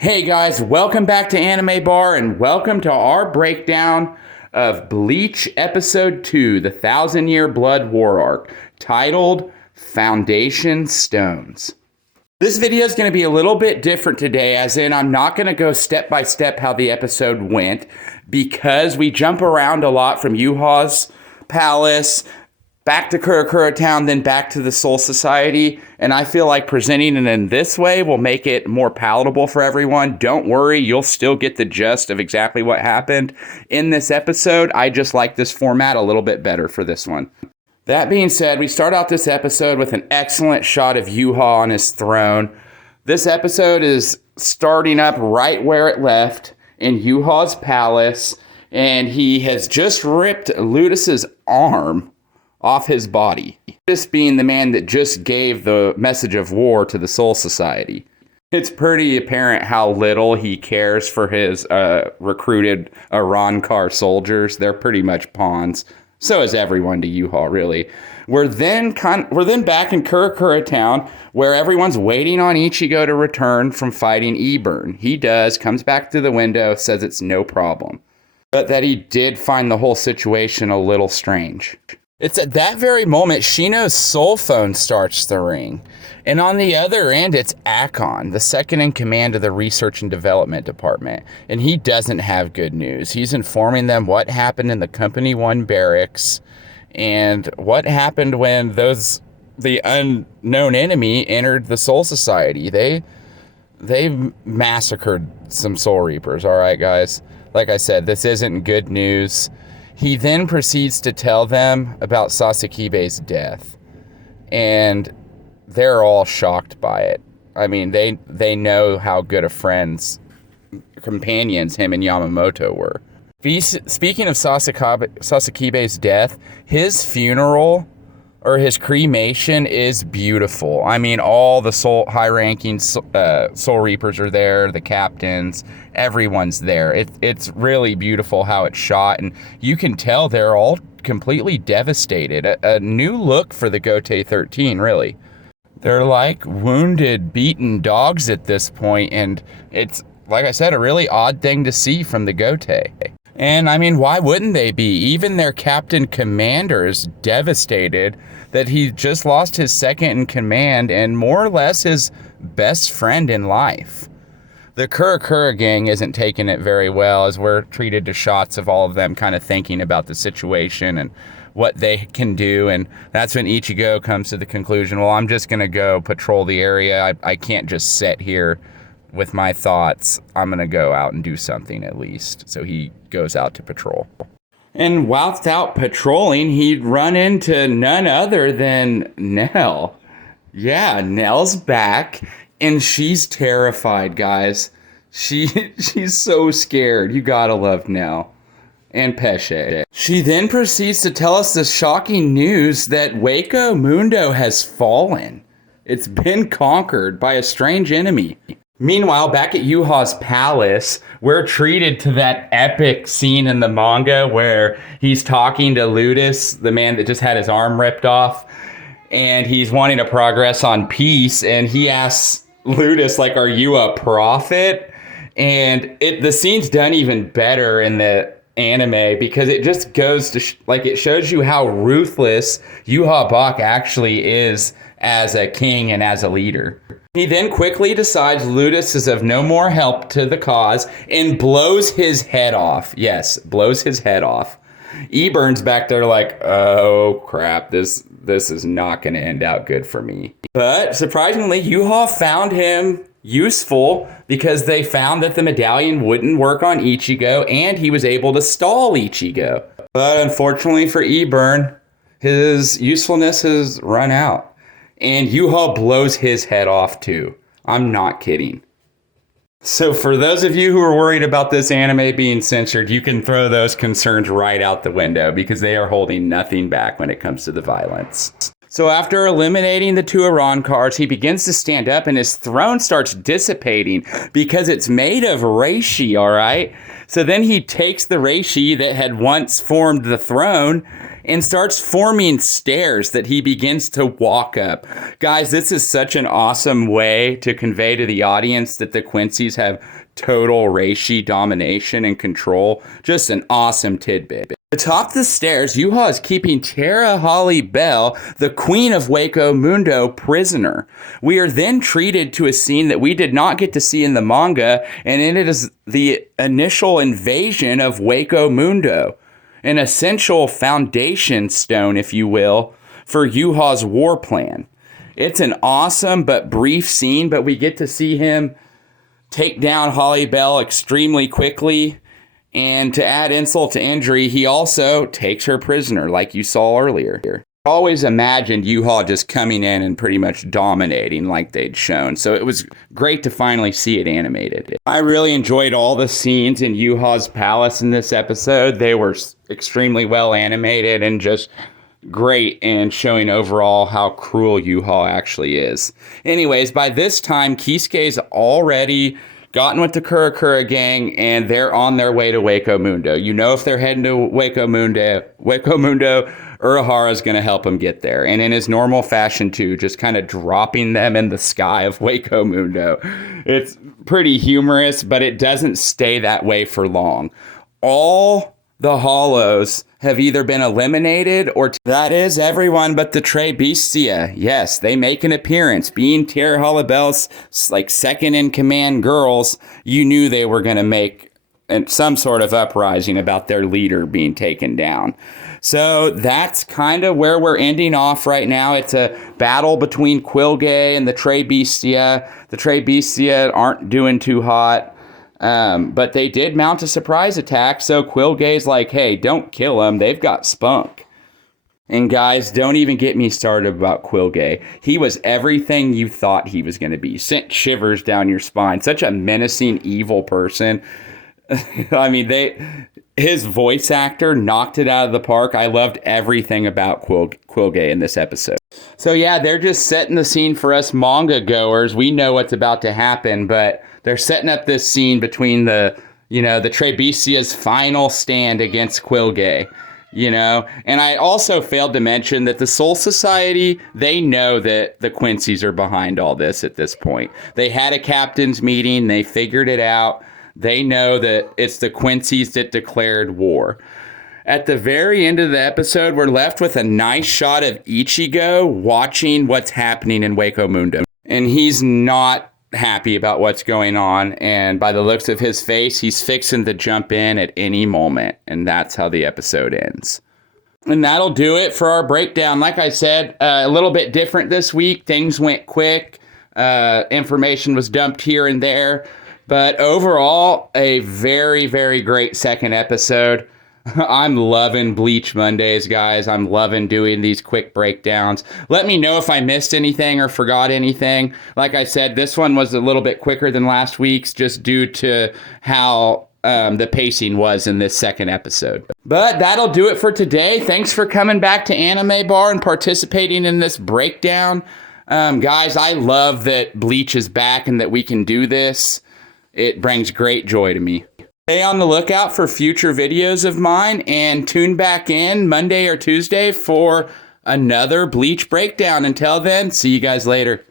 Hey guys, welcome back to Anime Bar and welcome to our breakdown of Bleach Episode 2, the 1,000-Year Blood War Arc, titled Foundation Stones. This video is going to be a little bit different today, as in I'm not going to go step by step how the episode went, because we jump around a lot from Yuha's palace, back to Kurakura Town, then back to the Soul Society, and I feel like presenting it in this way will make it more palatable for everyone. Don't worry, you'll still get the gist of exactly what happened in this episode. I just like this format a little bit better for this one. That being said, we start out this episode with an excellent shot of Yuha on his throne. This episode is starting up right where it left in Yuha's palace, and he has just ripped Ludus's arm off his body. This being the man that just gave the message of war to the Soul Society. It's pretty apparent how little he cares for his recruited Arankar soldiers. They're pretty much pawns. So is everyone to Yuha, really. We're then back in Kurakura Town, where everyone's waiting on Ichigo to return from fighting Eburn. He does, comes back through the window, says it's no problem. But that he did find the whole situation a little strange. It's at that very moment Shino's soul phone starts to ring. And on the other end, it's Akon, the second in command of the Research and Development Department. And he doesn't have good news. He's informing them what happened in the Company 1 barracks and what happened when the unknown enemy entered the Soul Society. They massacred some Soul Reapers, all right, guys? Like I said, this isn't good news. He then proceeds to tell them about Sasakibe's death, and they're all shocked by it. I mean, they know how good of companions him and Yamamoto were. Speaking of Sasakibe's death, his funeral, or his cremation, is beautiful. I mean, all the high-ranking Soul Reapers are there, the captains, everyone's there. It's really beautiful how it's shot, and you can tell they're all completely devastated. A new look for the Gote 13, really. They're like wounded, beaten dogs at this point, and it's, like I said, a really odd thing to see from the Gote. And I mean, why wouldn't they be? Even their captain commander is devastated that he just lost his second in command and more or less his best friend in life. The Kurakura gang isn't taking it very well, as we're treated to shots of all of them kind of thinking about the situation and what they can do. And that's when Ichigo comes to the conclusion, well, I'm just going to go patrol the area. I can't just sit here with my thoughts. I'm going to go out and do something at least. So he goes out to patrol. And whilst out patrolling, he'd run into none other than Nell. Yeah, Nell's back, and she's terrified, guys. She's so scared. You gotta love Nell. And Pesce. She then proceeds to tell us the shocking news that Waco Mundo has fallen. It's been conquered by a strange enemy. Meanwhile, back at Yuha's palace, we're treated to that epic scene in the manga where he's talking to Ludus, the man that just had his arm ripped off, and he's wanting to progress on peace, and he asks Ludus, like, are you a prophet? And the scene's done even better in the anime because it just goes to, it shows you how ruthless Yuha Bach actually is as a king and as a leader. He then quickly decides Ludus is of no more help to the cause and blows his head off. Yes, blows his head off. Eburn's back there like, oh crap, this is not going to end out good for me. But surprisingly, Yuha found him useful because they found that the medallion wouldn't work on Ichigo and he was able to stall Ichigo. But unfortunately for Eburn, his usefulness has run out. And Yuha blows his head off too. I'm not kidding. So for those of you who are worried about this anime being censored, you can throw those concerns right out the window because they are holding nothing back when it comes to the violence. So after eliminating the two Iran cards, he begins to stand up and his throne starts dissipating because it's made of reishi, all right? So then he takes the reishi that had once formed the throne and starts forming stairs that he begins to walk up. Guys, this is such an awesome way to convey to the audience that the Quincy's have total reishi domination and control. Just an awesome tidbit. Atop the stairs, Yuha is keeping Tara Holly Bell, the Queen of Waco Mundo, prisoner. We are then treated to a scene that we did not get to see in the manga, and it is the initial invasion of Waco Mundo, an essential foundation stone, if you will, for Yuha's war plan. It's an awesome but brief scene, but we get to see him take down Holly Bell extremely quickly. And to add insult to injury, he also takes her prisoner, like you saw earlier. I always imagined Yuha just coming in and pretty much dominating like they'd shown. So it was great to finally see it animated. I really enjoyed all the scenes in Yuha's palace in this episode. They were extremely well animated and just great in showing overall how cruel Yuha actually is. Anyways, by this time, Kisuke's already gotten with the Kurakura gang, and they're on their way to Waco Mundo. You know, if they're heading to Waco Mundo, Urahara's going to help them get there. And in his normal fashion, too, just kind of dropping them in the sky of Waco Mundo. It's pretty humorous, but it doesn't stay that way for long. All the hollows have either been eliminated or that is everyone but the TYBW. Yes, they make an appearance. Being Tara Hollibell's like second in command girls, you knew they were going to make some sort of uprising about their leader being taken down. So that's kind of where we're ending off right now. It's a battle between Quilgay and the TYBW. The TYBW aren't doing too hot. But they did mount a surprise attack, so Quilgay's like, hey, don't kill them. They've got spunk. And guys, don't even get me started about Quilgay. He was everything you thought he was going to be. Sent shivers down your spine. Such a menacing, evil person. I mean, his voice actor knocked it out of the park. I loved everything about Quilgay in this episode. So yeah, they're just setting the scene for us manga goers. We know what's about to happen, but they're setting up this scene between the TYBW's final stand against Quilgay, And I also failed to mention that the Soul Society, they know that the Quincy's are behind all this at this point. They had a captain's meeting. They figured it out. They know that it's the Quincy's that declared war. At the very end of the episode, we're left with a nice shot of Ichigo watching what's happening in Waco Mundo. And he's not happy about what's going on. And by the looks of his face, he's fixing to jump in at any moment. And that's how the episode ends. And that'll do it for our breakdown. Like I said, a little bit different this week. Things went quick. Information was dumped here and there. But overall, a very, very great second episode. I'm loving Bleach Mondays, guys. I'm loving doing these quick breakdowns. Let me know if I missed anything or forgot anything. Like I said, this one was a little bit quicker than last week's just due to how the pacing was in this second episode. But that'll do it for today. Thanks for coming back to Anime Bar and participating in this breakdown. Guys, I love that Bleach is back and that we can do this. It brings great joy to me. Stay on the lookout for future videos of mine and tune back in Monday or Tuesday for another Bleach breakdown. Until then, see you guys later.